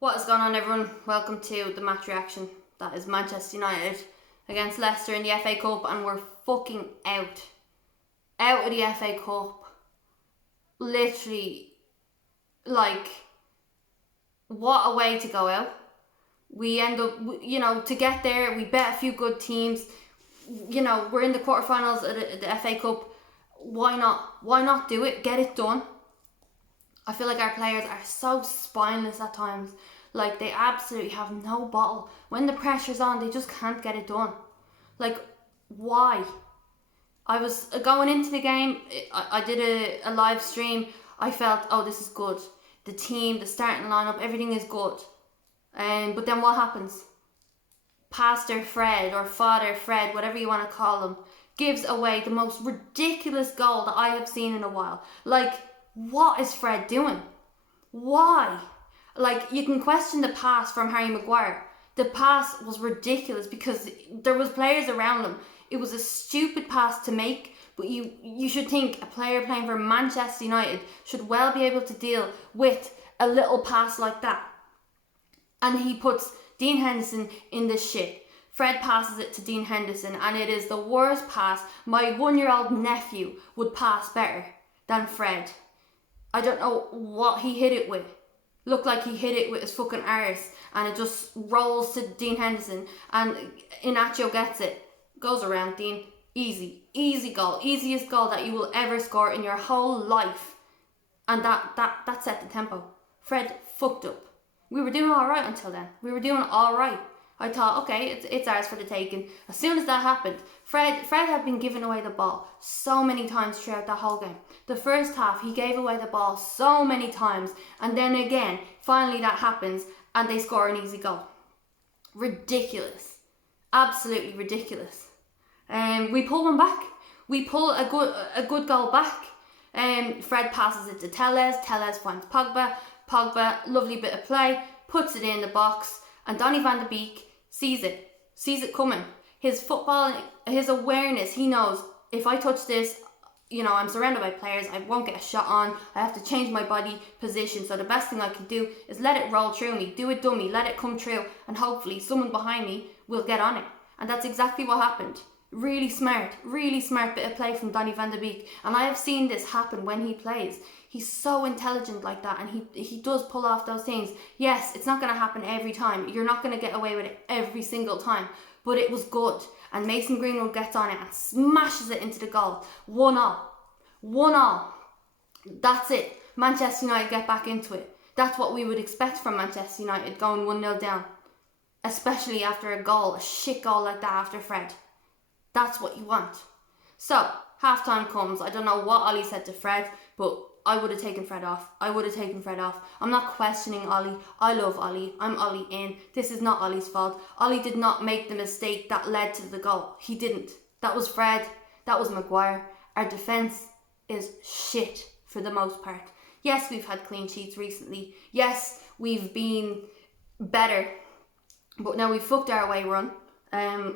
What is going on, everyone? Welcome to the match reaction. That is Manchester United against Leicester in the FA Cup, and we're fucking out. Out of the FA Cup. Literally, what a way to go out. We end up, to get there, we bet a few good teams. We're in the quarterfinals of the FA Cup. Why not? Why not do it? Get it done. I feel like our players are so spineless at times. Like, they absolutely have no bottle. When the pressure's on, they just can't get it done. Like, why? I was going into the game, I did a live stream. I felt, oh, this is good. The team, the starting lineup, everything is good. But then what happens? Pastor Fred, or Father Fred, whatever you want to call him, gives away the most ridiculous goal that I have seen in a while. Like, what is Fred doing? Why? Like, you can question the pass from Harry Maguire. The pass was ridiculous because there was players around him. It was a stupid pass to make, but you should think a player playing for Manchester United should well be able to deal with a little pass like that. And he puts Dean Henderson in the shit. Fred passes it to Dean Henderson, and it is the worst pass. My 1-year-old nephew would pass better than Fred. I don't know what he hit it with. Looked like he hit it with his fucking arse, and it just rolls to Dean Henderson, and Inacio gets it. Goes around Dean. Easy goal. Easiest goal that you will ever score in your whole life. And that set the tempo. Fred fucked up. We were doing alright until then. We were doing alright. I thought, okay, it's ours for the taking. As soon as that happened, Fred had been giving away the ball so many times throughout that whole game. The first half, he gave away the ball so many times, and then again, finally that happens, and they score an easy goal. Ridiculous. Absolutely ridiculous. We pull one back. We pull a good goal back. Fred passes it to Telles. Telles finds Pogba. Pogba, lovely bit of play, puts it in the box, and Donny van de Beek sees it coming. His football, his awareness, he knows, if I touch this, I'm surrounded by players, I won't get a shot on, I have to change my body position, so the best thing I can do is let it roll through me, do a dummy, let it come through, and hopefully someone behind me will get on it. And that's exactly what happened. Really smart bit of play from Donny van de Beek, and I have seen this happen when he plays. He's so intelligent like that, and he does pull off those things. Yes, it's not going to happen every time. You're not going to get away with it every single time, but it was good. And Mason Greenwood gets on it and smashes it into the goal. 1-1. That's it. Manchester United get back into it. That's what we would expect from Manchester United, going 1-0 down. Especially after a goal, a shit goal like that after Fred. That's what you want. So, half-time comes. I don't know what Ollie said to Fred, but I would have taken Fred off. I'm not questioning Ollie. I love Ollie. I'm Ollie in. This is not Ollie's fault. Ollie did not make the mistake that led to the goal. He didn't. That was Fred. That was Maguire. Our defence is shit for the most part. Yes, we've had clean sheets recently. Yes, we've been better. But now we fucked our away run.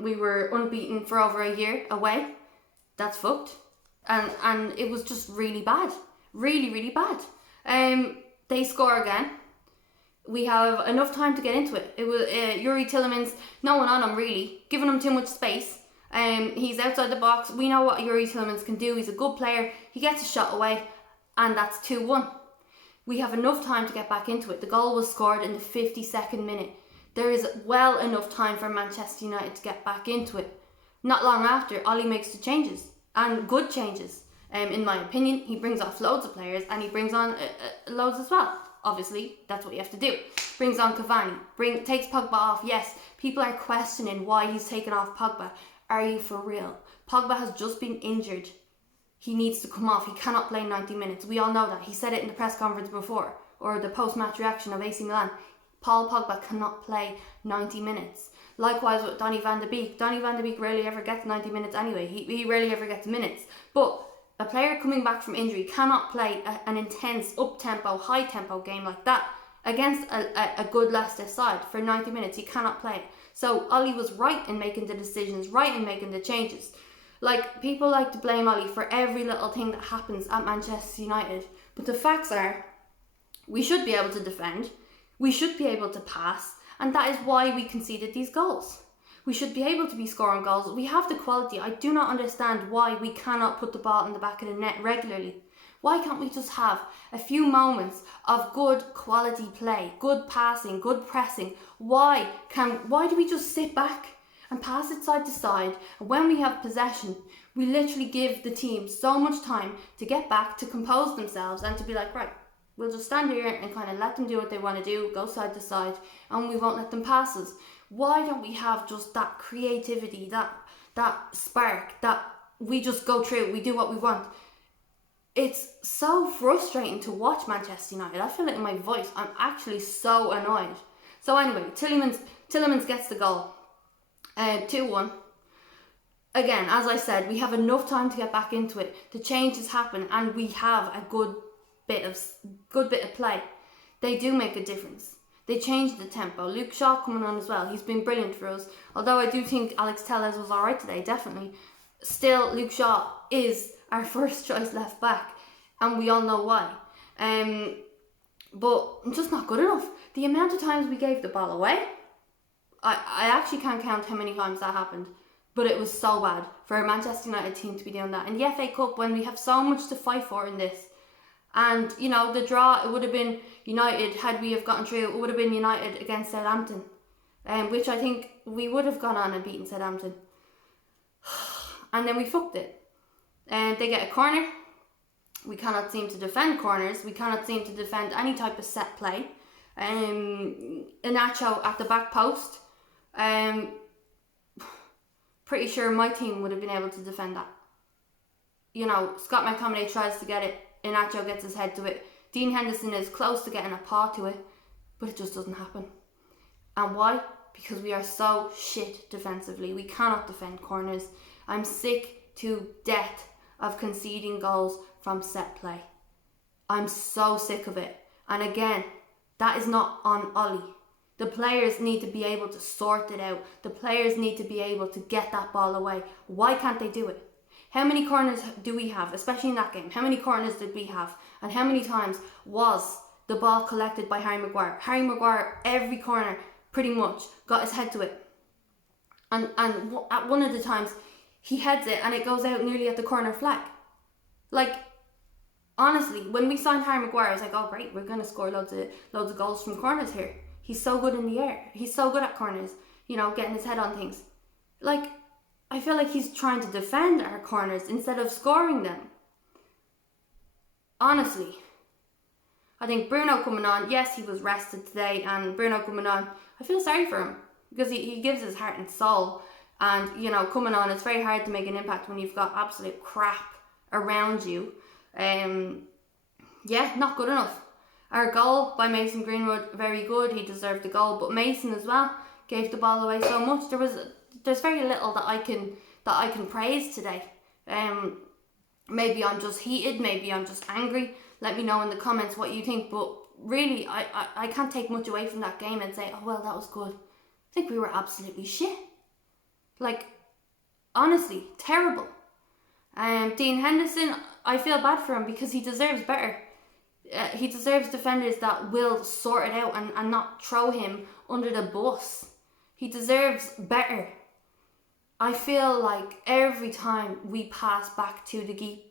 We were unbeaten for over a year away. That's fucked. And it was just really bad. Really bad. They score again. We have enough time to get into it. It was Yuri Tielemans, no one on him really, giving him too much space. He's outside the box. We know what Yuri Tielemans can do. He's a good player. He gets a shot away, and that's 2-1. We have enough time to get back into it. The goal was scored in the 52nd minute. There is well enough time for Manchester United to get back into it. Not long after, Ollie makes the changes, and good changes. In my opinion, he brings off loads of players, and he brings on loads as well. Obviously, that's what you have to do. Brings on Cavani, takes Pogba off. Yes, people are questioning why he's taken off Pogba. Are you for real? Pogba has just been injured. He needs to come off. He cannot play 90 minutes. We all know that. He said it in the press conference before, or the post-match reaction of AC Milan. Paul Pogba cannot play 90 minutes. Likewise with Donny van de Beek. Donny van de Beek rarely ever gets 90 minutes anyway. He rarely ever gets minutes. But a player coming back from injury cannot play an intense, up-tempo, high-tempo game like that against a good Leicester side for 90 minutes. He cannot play it. So Ollie was right in making the decisions, right in making the changes. Like, people like to blame Ollie for every little thing that happens at Manchester United. But the facts are, we should be able to defend. We should be able to pass, and that is why we conceded these goals. We should be able to be scoring goals. We have the quality. I do not understand why we cannot put the ball in the back of the net regularly. Why can't we just have a few moments of good quality play, good passing, good pressing? Why do we just sit back and pass it side to side? And when we have possession, we literally give the team so much time to get back, to compose themselves, and to be like, right, we'll just stand here and kind of let them do what they want to do, go side to side, and we won't let them pass us. Why don't we have just that creativity, that spark, that we just go through, we do what we want? It's so frustrating to watch Manchester United. I feel it in my voice. I'm actually so annoyed. So anyway, Tielemans gets the goal. 2-1. Again, as I said, we have enough time to get back into it. The changes happen, and we have a good bit of play. They do make a difference. They change the tempo. Luke Shaw coming on as well. He's been brilliant for us. Although I do think Alex Telles was alright today, definitely. Still, Luke Shaw is our first choice left back, and we all know why. But just not good enough. The amount of times we gave the ball away, I actually can't count how many times that happened. But it was so bad for a Manchester United team to be doing that. In the FA Cup, when we have so much to fight for in this, and you know, the draw, it would have been United, had we have gotten through, it would have been United against Southampton, which I think we would have gone on and beaten Southampton. And then we fucked it. And they get a corner. We cannot seem to defend corners. We cannot seem to defend any type of set play. Iheanacho at the back post. Pretty sure my team would have been able to defend that. You know, Scott McTominay tries to get it. Iheanacho gets his head to it. Dean Henderson is close to getting a paw to it, but it just doesn't happen. And why? Because we are so shit defensively. We cannot defend corners. I'm sick to death of conceding goals from set play. I'm so sick of it. And again, that is not on Ollie. The players need to be able to sort it out. The players need to be able to get that ball away. Why can't they do it? How many corners do we have, especially in that game? How many corners did we have? And how many times was the ball collected by Harry Maguire? Harry Maguire, every corner, pretty much, got his head to it. And at one of the times, he heads it and it goes out nearly at the corner flag. Like, honestly, when we signed Harry Maguire, I was like, oh great, we're going to score loads of goals from corners here. He's so good in the air. He's so good at corners, you know, getting his head on things. Like, I feel like he's trying to defend our corners instead of scoring them. Honestly. I think Bruno coming on, yes, he was rested today, and Bruno coming on, I feel sorry for him because he gives his heart and soul. And, you know, coming on, it's very hard to make an impact when you've got absolute crap around you. Yeah, not good enough. Our goal by Mason Greenwood, very good. He deserved the goal, but Mason as well gave the ball away so much. There's very little that I can praise today. Maybe I'm just heated. Maybe I'm just angry. Let me know in the comments what you think. But really, I can't take much away from that game and say, oh well, that was good. I think we were absolutely shit. Like, honestly, terrible. Dean Henderson, I feel bad for him because he deserves better. He deserves defenders that will sort it out and not throw him under the bus. He deserves better. I feel like every time we pass back to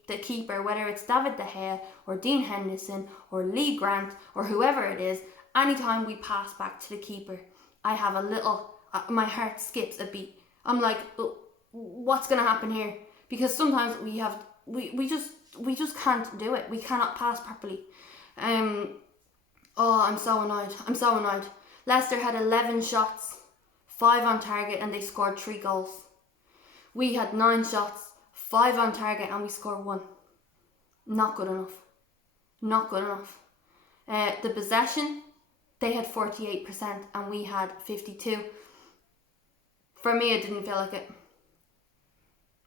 the keeper, whether it's David De Gea or Dean Henderson or Lee Grant or whoever it is, anytime we pass back to the keeper, I have a little, my heart skips a beat. I'm like, oh, what's going to happen here? Because sometimes we just can't do it. We cannot pass properly. Oh, I'm so annoyed. Leicester had 11 shots, 5 on target, and they scored 3 goals. We had 9 shots, 5 on target, and we scored 1. Not good enough. Not good enough. The possession, they had 48% and we had 52%. For me, it didn't feel like it.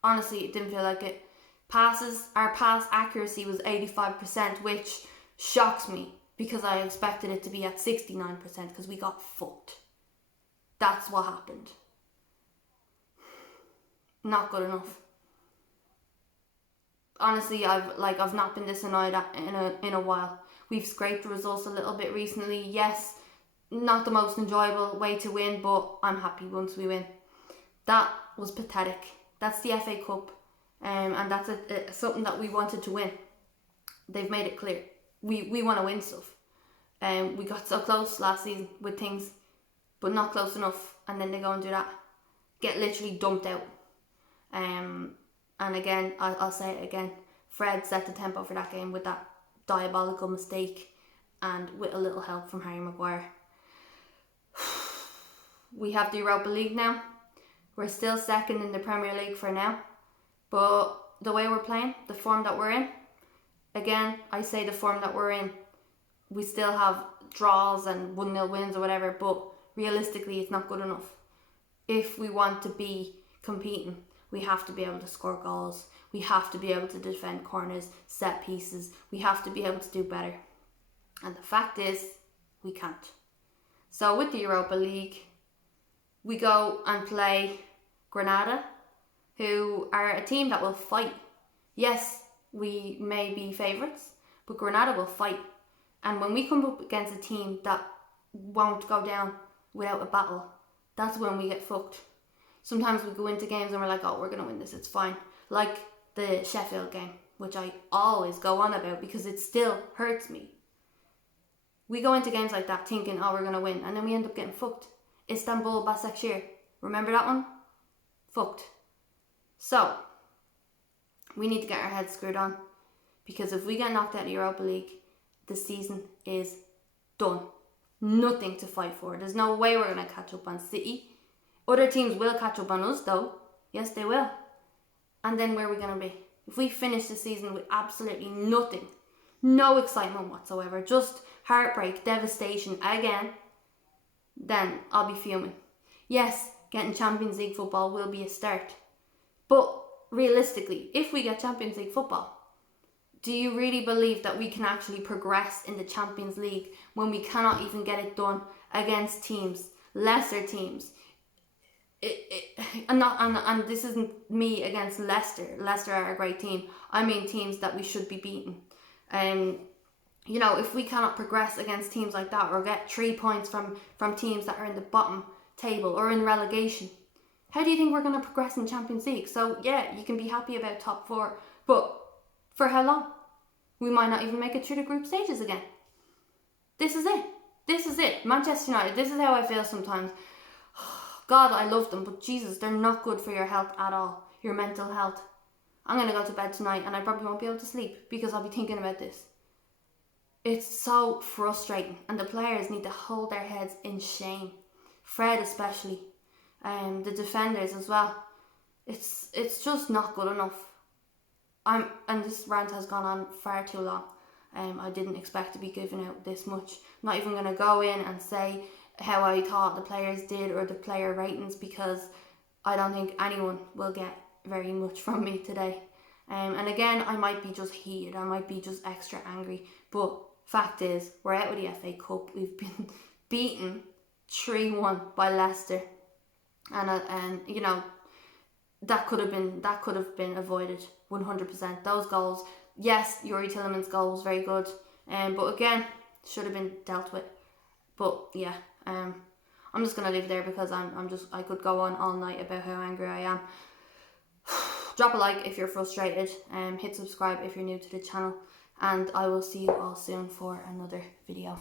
Honestly, it didn't feel like it. Passes, our pass accuracy was 85%, which shocks me because I expected it to be at 69% because we got fucked. That's what happened. Not good enough. Honestly, I've not been this annoyed in a while. We've scraped results a little bit recently. Yes, not the most enjoyable way to win, but I'm happy once we win. That was pathetic. That's the FA Cup, and that's something that we wanted to win. They've made it clear. We want to win stuff. We got so close last season with things, but not close enough, and then they go and do that. Get literally dumped out. And again, I'll say it again, Fred set the tempo for that game with that diabolical mistake, and with a little help from Harry Maguire. We have the Europa League now. We're still second in the Premier League for now, but the way we're playing, the form that we're in, again, I say the form that we're in, we still have draws and 1-0 wins or whatever, but realistically it's not good enough. If we want to be competing, we have to be able to score goals. We have to be able to defend corners, set pieces. We have to be able to do better. And the fact is, we can't. So with the Europa League, we go and play Granada, who are a team that will fight. Yes, we may be favourites, but Granada will fight. And when we come up against a team that won't go down without a battle, that's when we get fucked. Sometimes we go into games and we're like, oh, we're going to win this, it's fine. Like the Sheffield game, which I always go on about because it still hurts me. We go into games like that thinking, oh, we're going to win, and then we end up getting fucked. Istanbul, Başakşehir, remember that one? Fucked. So, we need to get our heads screwed on, because if we get knocked out of the Europa League, the season is done. Nothing to fight for. There's no way we're going to catch up on City. Other teams will catch up on us though. Yes, they will. And then where are we going to be? If we finish the season with absolutely nothing, no excitement whatsoever, just heartbreak, devastation again, then I'll be fuming. Yes, getting Champions League football will be a start. But realistically, if we get Champions League football, do you really believe that we can actually progress in the Champions League when we cannot even get it done against teams, lesser teams? And this isn't me against Leicester. Leicester are a great team. I mean teams that we should be beating. You know, if we cannot progress against teams like that, or get 3 points from teams that are in the bottom table or in relegation, how do you think we're going to progress in Champions League? So yeah, you can be happy about top 4, but for how long? We might not even make it through the group stages again. This is it. This is it. Manchester United, this is how I feel sometimes. God, I love them, but Jesus, they're not good for your health at all. Your mental health. I'm going to go to bed tonight and I probably won't be able to sleep because I'll be thinking about this. It's so frustrating, and the players need to hold their heads in shame. Fred especially, the defenders as well. It's just not good enough. And this rant has gone on far too long. I didn't expect to be giving out this much. I'm not even going to go in and say how I thought the players did or the player ratings, because I don't think anyone will get very much from me today. And again, I might be just heated, I might be just extra angry, but fact is, we're out of the FA Cup. We've been beaten 3-1 by Leicester, and you know, that could have been avoided 100%. Those goals, yes, Yuri Tilleman's goal was very good, but again, should have been dealt with. But yeah, I'm just gonna leave it there because I could go on all night about how angry I am. Drop a like if you're frustrated, hit subscribe if you're new to the channel, and I will see you all soon for another video.